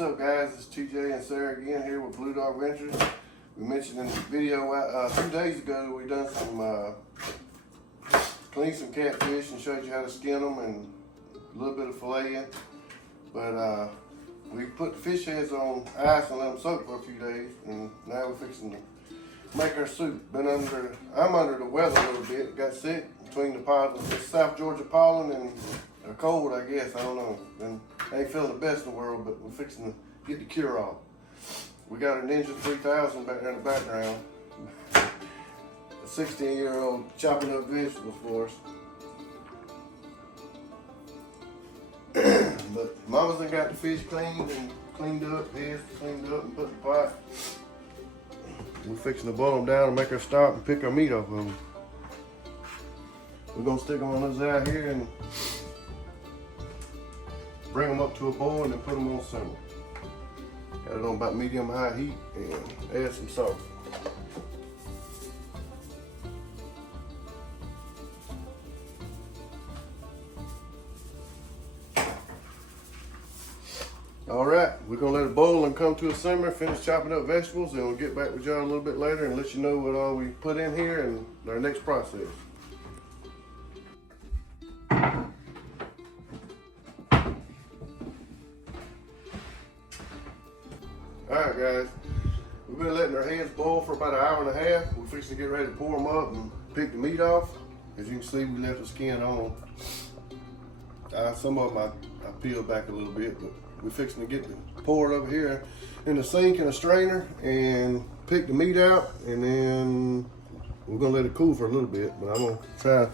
What's up, guys? It's TJ and Sarah again here with Blue Dog Ventures. We mentioned in the video a few days ago we done some cleaned some catfish and showed you how to skin them and a little bit of filleting. But we put the fish heads on ice and let them soak for a few days, and now we're fixing to make our soup. I'm under the weather a little bit. Got sick between the pollen, the South Georgia pollen and a cold, I guess. I don't know. And I ain't feeling the best in the world, but we're fixing to get the cure off. We got a Ninja 3000 back there in the background. A 16-year-old chopping up vegetables for us. But Mama's done got the fish cleaned and cleaned up, heads cleaned up and put in the pot. We're fixing to boil them down and make her stop and pick our meat off of them. We're gonna stick them on those out here and bring them up to a boil and then put them on simmer. Got it on about medium-high heat and add some salt. All right, we're gonna let it boil and come to a simmer, finish chopping up vegetables, and we'll get back with y'all a little bit later and let you know what all we put in here and our next process. All right, guys, we've been letting our heads boil for about an hour and a half. We're fixing to get ready to pour them up and pick the meat off. As you can see, we left the skin on. Some of them I peeled back a little bit, but we're fixing to get the pour it over here in the sink in a strainer and pick the meat out, and then we're gonna let it cool for a little bit. But I'm gonna try a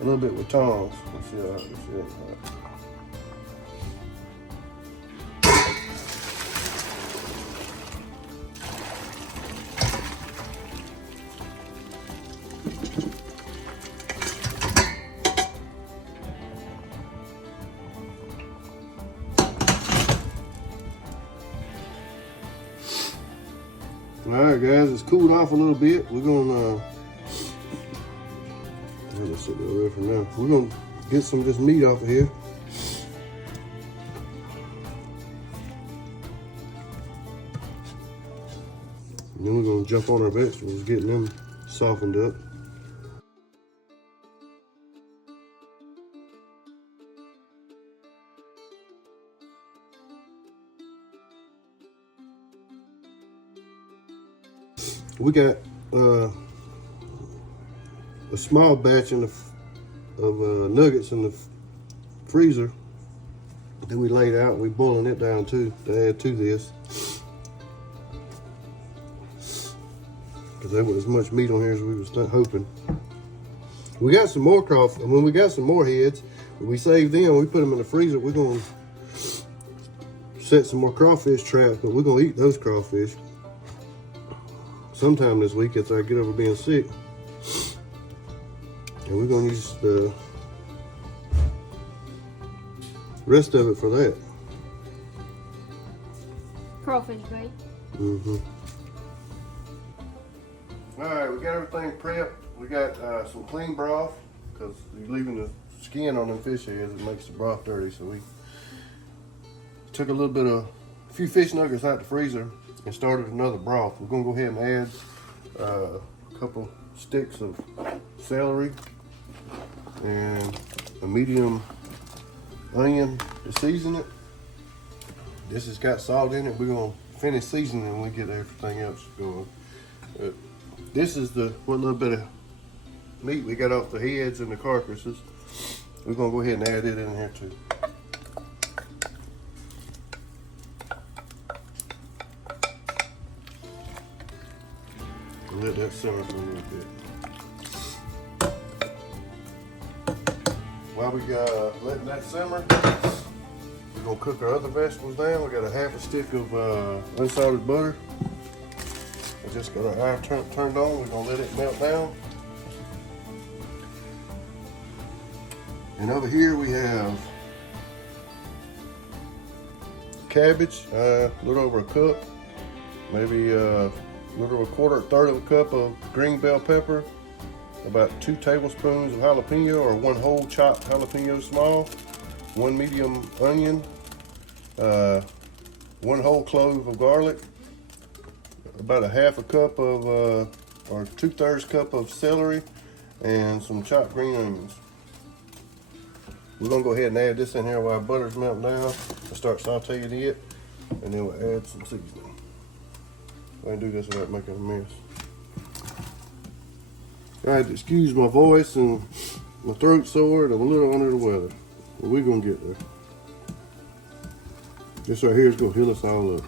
little bit with tongs. Let's see how this is. All right, guys, it's cooled off a little bit. We're gonna let's sit there for now. We're gonna get some of this meat off of here. And then we're gonna jump on our vegetables, getting them softened up. We got a small batch of nuggets in the freezer that we laid out. We're boiling it down too to add to this, because there wasn't as much meat on here as we was hoping. We got some more crawfish. When we got some more heads, we saved them. We put them in the freezer. We're gonna set some more crawfish traps, but we're gonna eat those crawfish sometime this week after I get over being sick. And we're gonna use the rest of it for that. Crawfish bait. Mm-hmm. All right, we got everything prepped. We got some clean broth, because you're leaving the skin on them fish heads, it makes the broth dirty. So we took a few fish nuggets out the freezer and started another broth. We're gonna go ahead and add a couple sticks of celery and a medium onion to season it. This has got salt in it. We're gonna finish seasoning when we get everything else going. This is what little bit of meat we got off the heads and the carcasses. We're gonna go ahead and add it in here too. Let that simmer for a little bit. While we got letting that simmer, we're gonna cook our other vegetables down. We got a half a stick of unsalted butter. We just got our iron turned on. We're gonna let it melt down. And over here we have cabbage, a little over a cup, maybe a little over a third of a cup of green bell pepper, about 2 tablespoons of jalapeno, or 1 whole chopped jalapeno small, 1 medium onion, 1 whole clove of garlic, about a half a cup of, or 2/3 cup of celery, and some chopped green onions. We're gonna go ahead and add this in here while our butter's melting down and start sauteing it, and then we'll add some seasoning. I can do this without making a mess. All right, excuse my voice and my throat sore and I'm a little under the weather, but we're gonna get there. This right here is gonna heal us all up.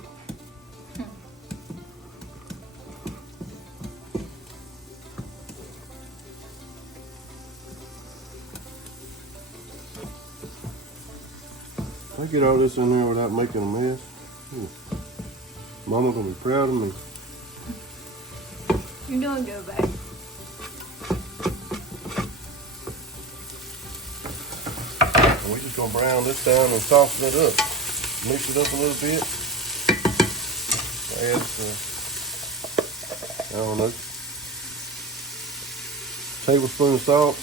If I get all this in there without making a mess, Mama gonna be proud of me. You're doing good, babe. And we just gonna brown this down and soften it up. Mix it up a little bit. Add some, I don't know, tablespoon of salt.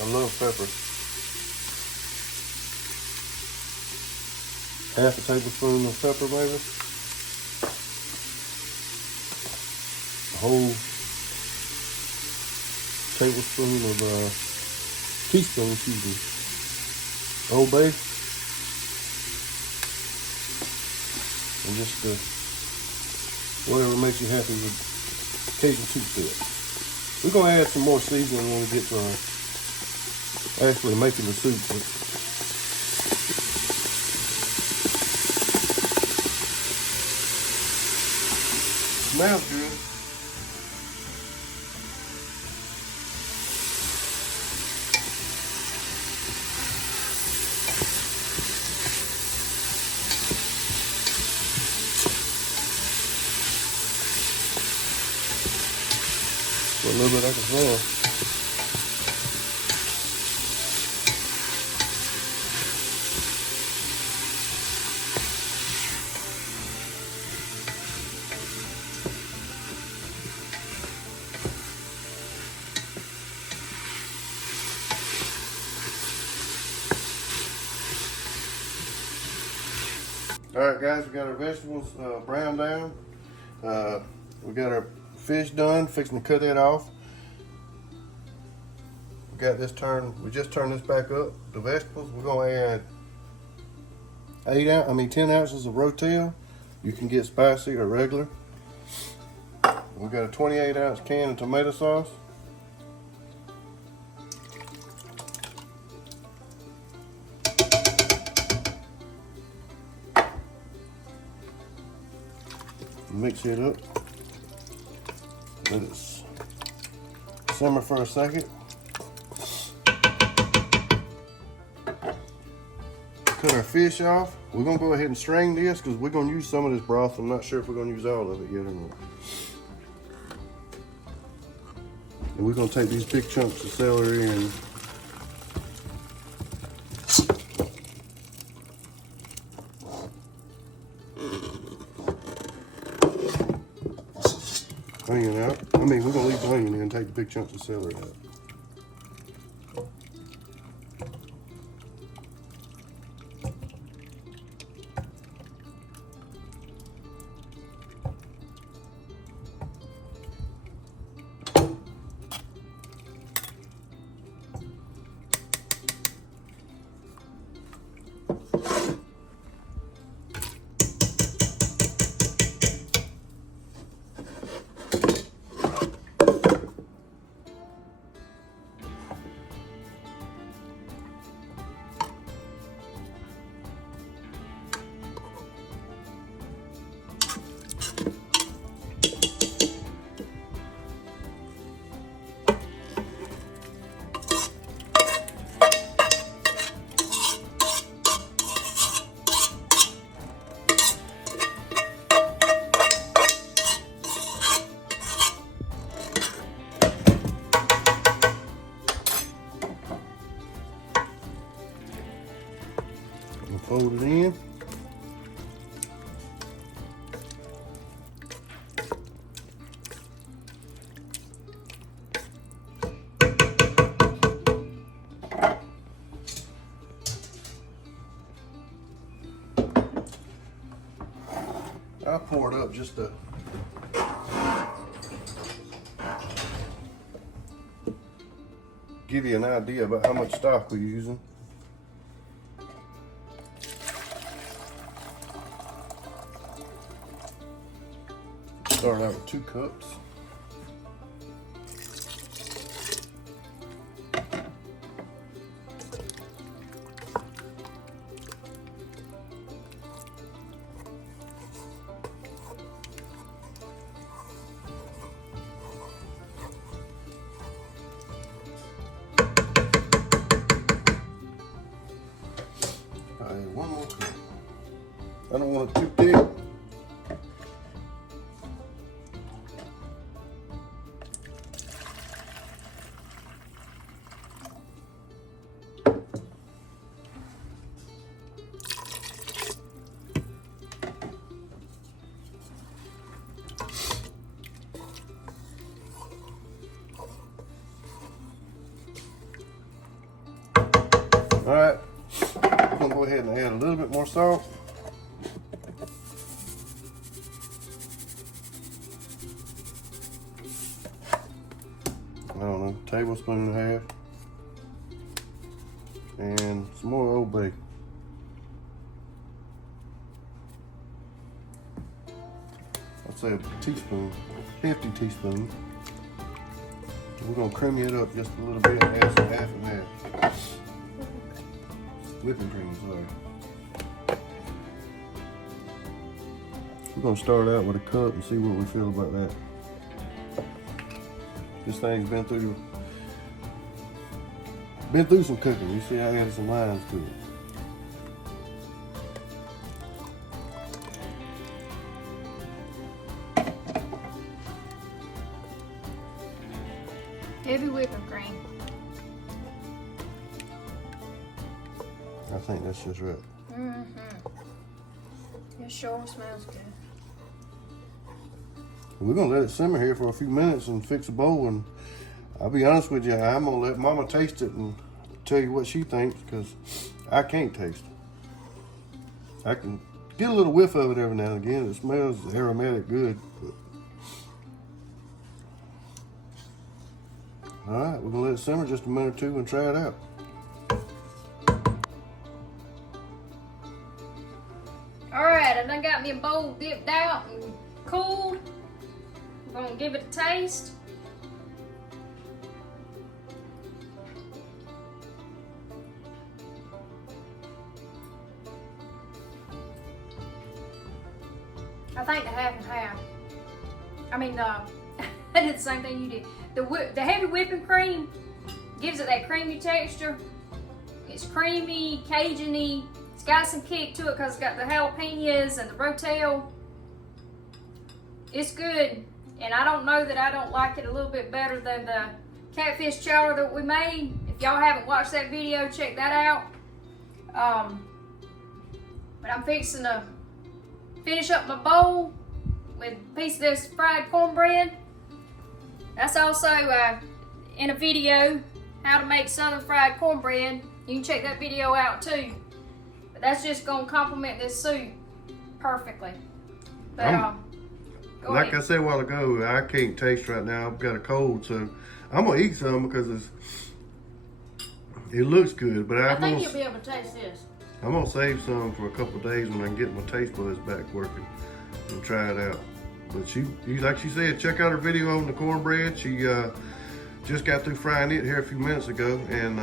I love pepper. Half a tablespoon of pepper, maybe. A whole tablespoon of, teaspoon, excuse me, Old Bay. And just whatever makes you happy with Cajun two-step. We're gonna add some more seasoning when we get to actually making the soup. Smells good. For a little bit I can smell. Alright guys, we got our vegetables browned down. We got our fish done, fixing to cut that off. We got this we just turned this back up. The vegetables, we're gonna add 10 ounces of Rotel. You can get spicy or regular. We got a 28-ounce can of tomato sauce. Mix it up. Let it simmer for a second. Cut our fish off. We're gonna go ahead and strain this because we're gonna use some of this broth. I'm not sure if we're gonna use all of it yet or not. And we're gonna take these big chunks of celery and onion out. We're gonna leave the onion in and take the big chunks of celery out. Fold it in. pour it up just to give you an idea about how much stock we're using. Start out with 2 cups. One more cup. I don't want it too thick. All right. I'm gonna go ahead and add a little bit more salt. I don't know, tablespoon and a half. And some more Old Bay. I'd say a teaspoon, hefty teaspoon. We're gonna creamy it up just a little bit and add some half and half. Whipping cream, sorry. We're gonna start out with a cup and see what we feel about that. This thing's been through some cooking. You see I added some limes to it. Heavy whipping cream. I think that's just right. It sure smells good. We're gonna let it simmer here for a few minutes and fix a bowl, and I'll be honest with you, I'm gonna let Mama taste it and tell you what she thinks, because I can't taste it. I can get a little whiff of it every now and again. It smells aromatic good. But... All right, we're gonna let it simmer just a minute or two and try it out. Alright, I done got me a bowl dipped out and cooled. I'm gonna give it a taste. I think the half and half. I mean, I did the same thing you did. The heavy whipping cream gives it that creamy texture. It's creamy, Cajun-y. It's got some kick to it because it's got the jalapenos and the rotel. It's good, and I don't know that I don't like it a little bit better than the catfish chowder that we made. If y'all haven't watched that video, check that out. But I'm fixing to finish up my bowl with a piece of this fried cornbread. That's also in a video, how to make southern fried cornbread. You can check that video out too. That's just gonna complement this soup perfectly. But like ahead. I said a while ago, I can't taste right now. I've got a cold, so I'm gonna eat some because it looks good. But I think you'll be able to taste this. I'm gonna save some for a couple of days when I can get my taste buds back working and try it out. But she like she said, check out her video on the cornbread. She just got through frying it here a few minutes ago, and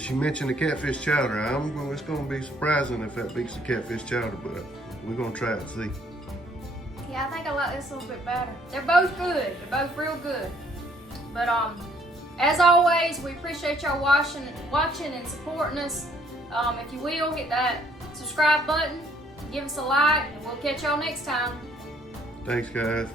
she mentioned the catfish chowder. It's gonna be surprising if that beats the catfish chowder, but we're gonna try it and see. Yeah, I think I like this a little bit better. They're both good. They're both real good. But as always, we appreciate y'all watching and supporting us. If you will, hit that subscribe button, give us a like, and we'll catch y'all next time. Thanks, guys.